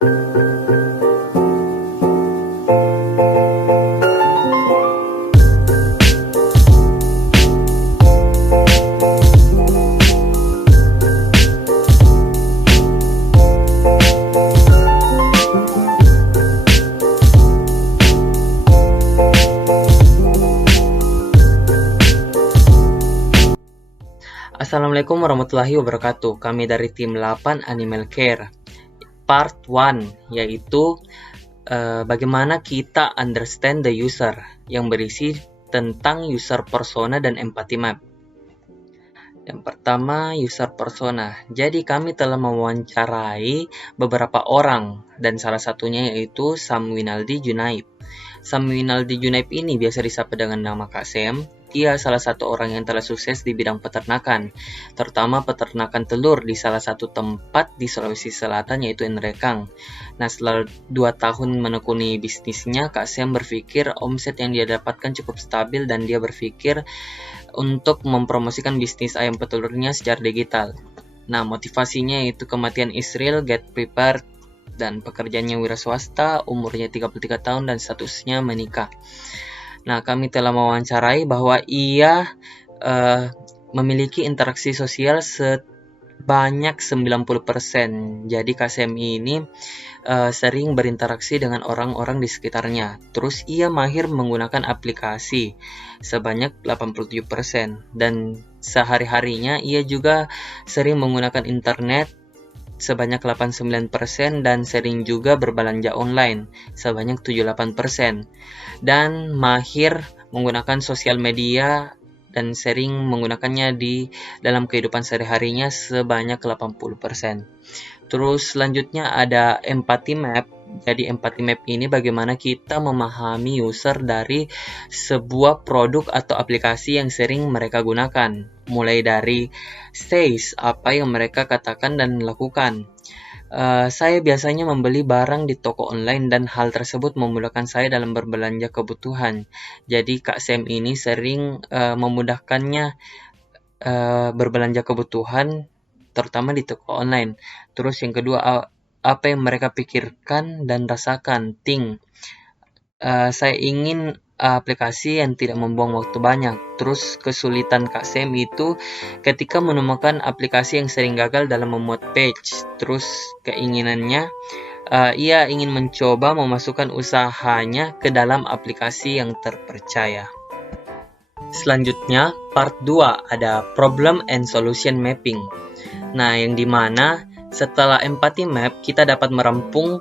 Assalamualaikum warahmatullahi wabarakatuh. Kami dari tim 8 Animal Care. Part 1 yaitu bagaimana kita understand the user, yang berisi tentang user persona dan empathy map. Yang pertama, user persona. Jadi kami telah mewawancarai beberapa orang dan salah satunya yaitu Sam Winaldi Junaid. Sam Winaldi Junaid ini biasa disapa dengan nama Kak Sam. Dia salah satu orang yang telah sukses di bidang peternakan, terutama peternakan telur di salah satu tempat di Sulawesi Selatan yaitu Nrekang. Nah, setelah 2 tahun menekuni bisnisnya, Kak Sam berpikir omset yang dia dapatkan cukup stabil dan dia berpikir untuk mempromosikan bisnis ayam petelurnya secara digital. Nah, motivasinya yaitu kematian Israel, get prepared, dan pekerjaannya wira swasta, umurnya 33 tahun dan statusnya menikah. Nah, kami telah mewawancarai bahwa ia memiliki interaksi sosial sebanyak 90%. Jadi Kak Sam ini sering berinteraksi dengan orang-orang di sekitarnya. Terus ia mahir menggunakan aplikasi sebanyak 87%. Dan sehari-harinya ia juga sering menggunakan internet sebanyak 89% dan sering juga berbelanja online sebanyak 78%, dan mahir menggunakan sosial media dan sering menggunakannya di dalam kehidupan sehari-harinya sebanyak 80%. Terus selanjutnya ada empathy map. Jadi empathy map ini bagaimana kita memahami user dari sebuah produk atau aplikasi yang sering mereka gunakan. Mulai dari says, apa yang mereka katakan dan lakukan. Saya biasanya membeli barang di toko online dan hal tersebut memudahkan saya dalam berbelanja kebutuhan. Jadi Kak Sam ini sering memudahkannya berbelanja kebutuhan terutama di toko online. Terus yang kedua, apa yang mereka pikirkan dan rasakan, think. Saya ingin aplikasi yang tidak membuang waktu banyak. Terus kesulitan Kak Sam itu ketika menemukan aplikasi yang sering gagal dalam memuat page. Terus keinginannya, ia ingin mencoba memasukkan usahanya ke dalam aplikasi yang terpercaya. Selanjutnya, part 2 ada problem and solution mapping. Nah, yang dimana setelah empathy map, kita dapat merampung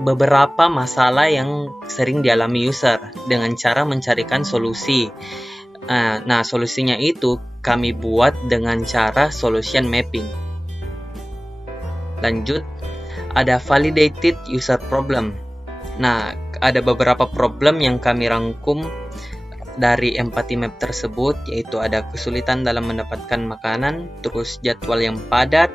beberapa masalah yang sering dialami user dengan cara mencarikan solusi. Nah, solusinya itu kami buat dengan cara solution mapping. Lanjut, ada validated user problem. Nah, ada beberapa problem yang kami rangkum dari empathy map tersebut, yaitu ada kesulitan dalam mendapatkan makanan, terus jadwal yang padat,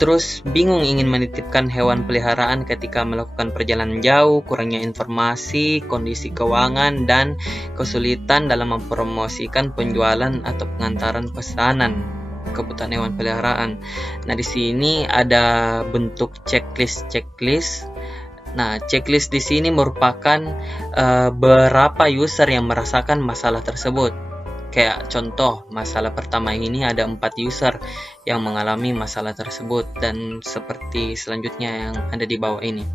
terus bingung ingin menitipkan hewan peliharaan ketika melakukan perjalanan jauh, kurangnya informasi, kondisi keuangan, dan kesulitan dalam mempromosikan penjualan atau pengantaran pesanan kebutuhan hewan peliharaan. Nah, di sini ada bentuk checklist. Nah, checklist di sini merupakan berapa user yang merasakan masalah tersebut. Kayak contoh, masalah pertama ini ada 4 user yang mengalami masalah tersebut, dan seperti selanjutnya yang ada di bawah ini.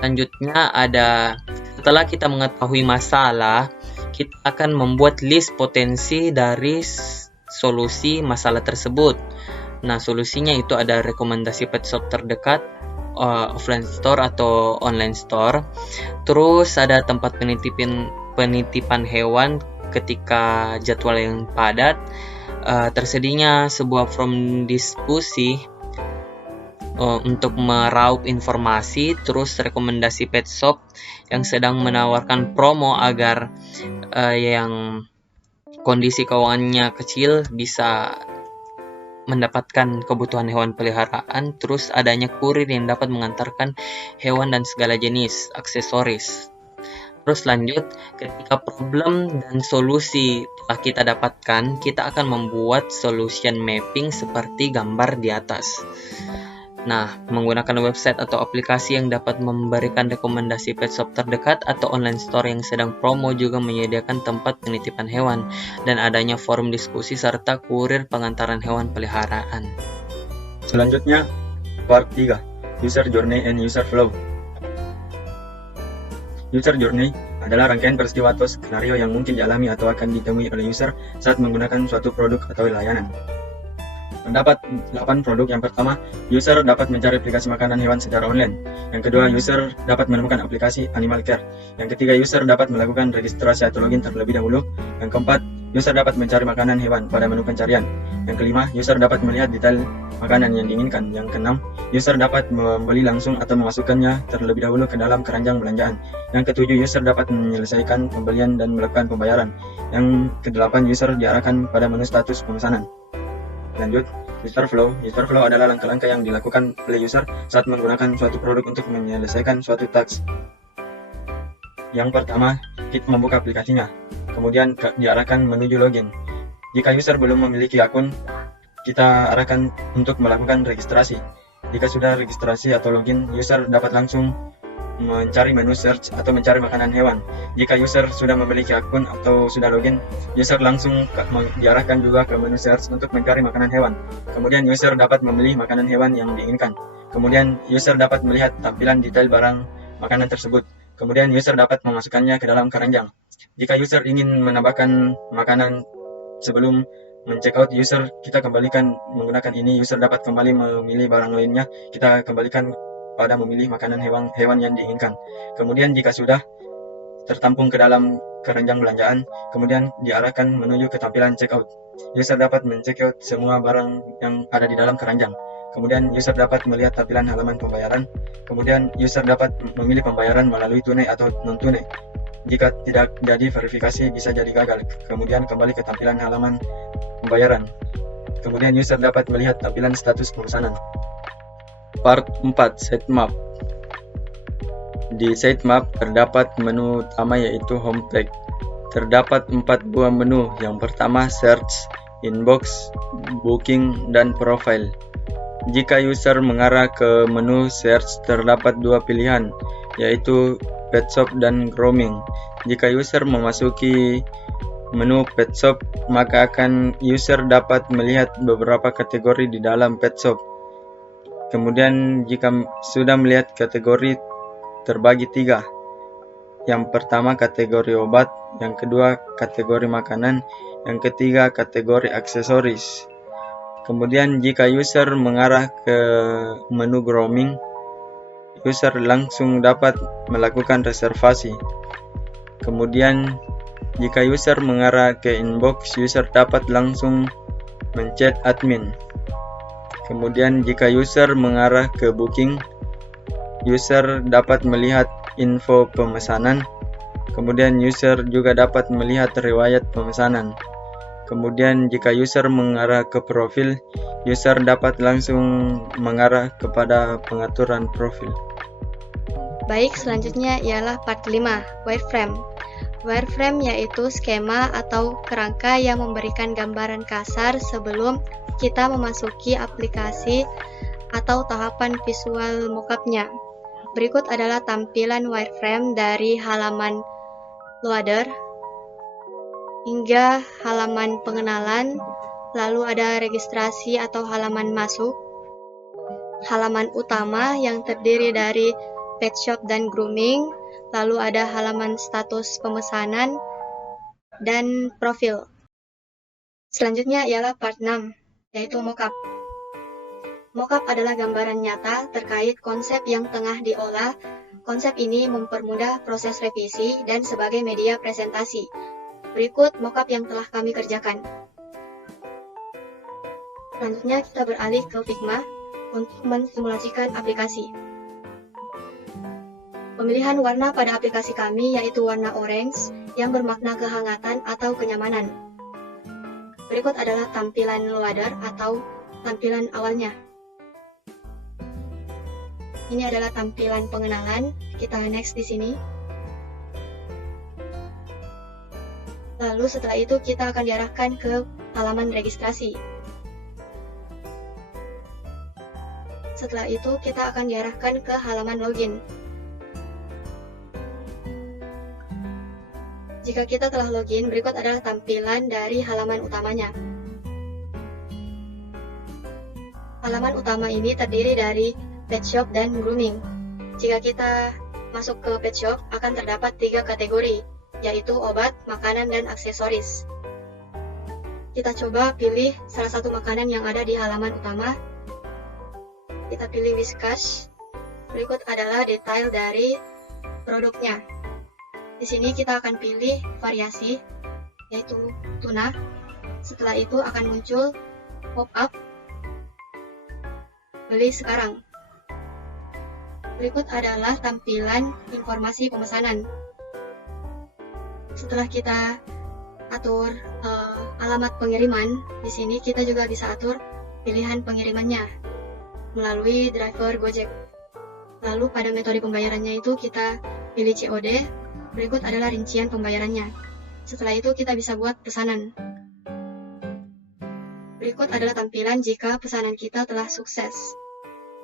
Selanjutnya ada, setelah kita mengetahui masalah, kita akan membuat list potensi dari solusi masalah tersebut. Nah, solusinya itu ada rekomendasi pet shop terdekat, offline store atau online store. Terus ada tempat penitipan hewan ketika jadwal yang padat, tersedianya sebuah form diskusi untuk meraup informasi, terus rekomendasi pet shop yang sedang menawarkan promo agar yang kondisi keuangannya kecil bisa mendapatkan kebutuhan hewan peliharaan. Terus adanya kurir yang dapat mengantarkan hewan dan segala jenis aksesoris. Terus lanjut, ketika problem dan solusi telah kita dapatkan, kita akan membuat solution mapping seperti gambar di atas. Nah, menggunakan website atau aplikasi yang dapat memberikan rekomendasi pet shop terdekat atau online store yang sedang promo juga menyediakan tempat penitipan hewan dan adanya forum diskusi serta kurir pengantaran hewan peliharaan. Selanjutnya, part 3, User Journey and User Flow. User Journey adalah rangkaian peristiwa atau skenario yang mungkin dialami atau akan ditemui oleh user saat menggunakan suatu produk atau layanan. Terdapat 8 produk. Yang pertama, user dapat mencari aplikasi makanan hewan secara online. Yang kedua, user dapat menemukan aplikasi Animal Care. Yang ketiga, user dapat melakukan registrasi atau login terlebih dahulu. Yang keempat, user dapat mencari makanan hewan pada menu pencarian. Yang kelima, user dapat melihat detail makanan yang diinginkan. Yang keenam, user dapat membeli langsung atau memasukkannya terlebih dahulu ke dalam keranjang belanjaan. Yang ketujuh, user dapat menyelesaikan pembelian dan melakukan pembayaran. Yang kedelapan, user diarahkan pada menu status pemesanan. Lanjut, User Flow. User Flow adalah langkah-langkah yang dilakukan oleh user saat menggunakan suatu produk untuk menyelesaikan suatu task. Yang pertama, kita membuka aplikasinya, kemudian diarahkan menuju login. Jika user belum memiliki akun, kita arahkan untuk melakukan registrasi. Jika sudah registrasi atau login, user dapat langsung mencari menu search atau mencari makanan hewan. Jika user sudah memiliki akun atau sudah login, user langsung diarahkan juga ke menu search untuk mencari makanan hewan. Kemudian user dapat memilih makanan hewan yang diinginkan. Kemudian user dapat melihat tampilan detail barang makanan tersebut. Kemudian user dapat memasukkannya ke dalam keranjang. Jika user ingin menambahkan makanan sebelum men-checkout user, kita kembalikan menggunakan ini. User dapat kembali memilih barang lainnya. Kita kembalikan pada memilih makanan hewan yang diinginkan. Kemudian jika sudah tertampung ke dalam keranjang belanjaan, kemudian diarahkan menuju ke tampilan checkout. User dapat men-checkout semua barang yang ada di dalam keranjang. Kemudian user dapat melihat tampilan halaman pembayaran. Kemudian user dapat memilih pembayaran melalui tunai atau non-tunai. Jika tidak jadi verifikasi, bisa jadi gagal. Kemudian kembali ke tampilan halaman pembayaran. Kemudian user dapat melihat tampilan status pemesanan. Part 4, Sitemap. Di sitemap terdapat menu utama yaitu homepage. Terdapat 4 buah menu. Yang pertama search, inbox, booking, dan profile. Jika user mengarah ke menu search, terdapat 2 pilihan, yaitu pet shop dan grooming. Jika user memasuki menu pet shop, maka user dapat melihat beberapa kategori di dalam pet shop. Kemudian jika sudah melihat kategori terbagi 3. Yang pertama kategori obat, yang kedua kategori makanan, yang ketiga kategori aksesoris. Kemudian jika user mengarah ke menu grooming, user langsung dapat melakukan reservasi. Kemudian jika user mengarah ke inbox, user dapat langsung menchat admin. Kemudian jika user mengarah ke booking, user dapat melihat info pemesanan. Kemudian user juga dapat melihat riwayat pemesanan. Kemudian jika user mengarah ke profil, user dapat langsung mengarah kepada pengaturan profil. Baik, selanjutnya ialah part 5, wireframe. Wireframe yaitu skema atau kerangka yang memberikan gambaran kasar sebelum kita memasuki aplikasi atau tahapan visual mockupnya. Berikut adalah tampilan wireframe dari halaman loader hingga halaman pengenalan, lalu ada registrasi atau halaman masuk, halaman utama yang terdiri dari pet shop dan grooming, lalu ada halaman status pemesanan, dan profil. Selanjutnya ialah part 6, yaitu mockup. Mockup adalah gambaran nyata terkait konsep yang tengah diolah. Konsep ini mempermudah proses revisi dan sebagai media presentasi. Berikut mockup yang telah kami kerjakan. Selanjutnya kita beralih ke Figma untuk mensimulasikan aplikasi. Pemilihan warna pada aplikasi kami yaitu warna orange yang bermakna kehangatan atau kenyamanan. Berikut adalah tampilan loader atau tampilan awalnya. Ini adalah tampilan pengenalan. Kita next di sini. Lalu setelah itu kita akan diarahkan ke halaman registrasi. Setelah itu kita akan diarahkan ke halaman login. Jika kita telah login, berikut adalah tampilan dari halaman utamanya. Halaman utama ini terdiri dari pet shop dan grooming. Jika kita masuk ke pet shop, akan terdapat 3 kategori, yaitu obat, makanan, dan aksesoris. Kita coba pilih salah satu makanan yang ada di halaman utama. Kita pilih Whiskas. Berikut adalah detail dari produknya. Di sini kita akan pilih variasi, yaitu tuna. Setelah itu akan muncul pop-up beli sekarang. Berikut adalah tampilan informasi pemesanan. Setelah kita atur alamat pengiriman, di sini kita juga bisa atur pilihan pengirimannya melalui driver Gojek. Lalu pada metode pembayarannya itu kita pilih COD. Berikut adalah rincian pembayarannya. Setelah itu kita bisa buat pesanan. Berikut adalah tampilan jika pesanan kita telah sukses.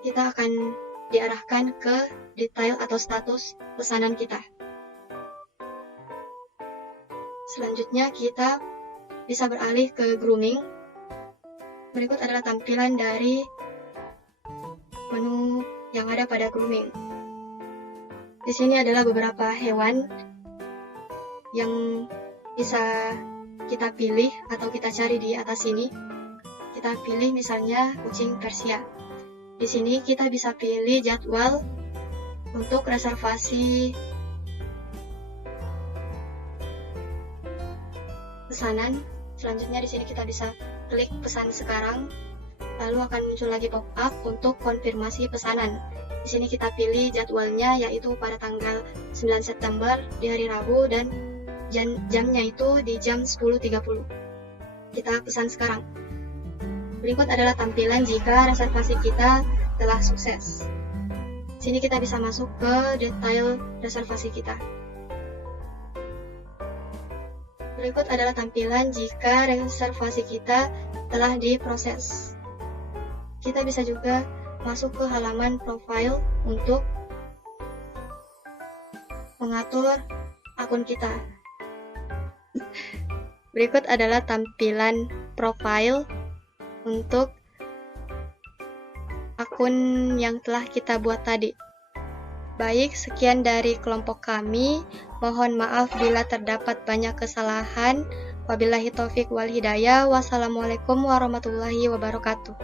Kita akan diarahkan ke detail atau status pesanan kita. Selanjutnya kita bisa beralih ke grooming. Berikut adalah tampilan dari menu yang ada pada grooming. Di sini adalah beberapa hewan yang bisa kita pilih atau kita cari di atas sini. Kita pilih misalnya kucing Persia. Di sini kita bisa pilih jadwal untuk reservasi pesanan. Selanjutnya di sini kita bisa klik pesan sekarang. Lalu akan muncul lagi pop-up untuk konfirmasi pesanan. Di sini kita pilih jadwalnya, yaitu pada tanggal 9 September di hari Rabu, dan jamnya itu di jam 10.30. Kita pesan sekarang. Berikut adalah tampilan jika reservasi kita telah sukses. Sini kita bisa masuk ke detail reservasi kita. Berikut adalah tampilan jika reservasi kita telah diproses. Kita bisa juga masuk ke halaman profile untuk mengatur akun kita. Berikut adalah tampilan profile untuk akun yang telah kita buat tadi. Baik, sekian dari kelompok kami. Mohon maaf bila terdapat banyak kesalahan. Wabillahi taufik wal hidayah. Wassalamualaikum warahmatullahi wabarakatuh.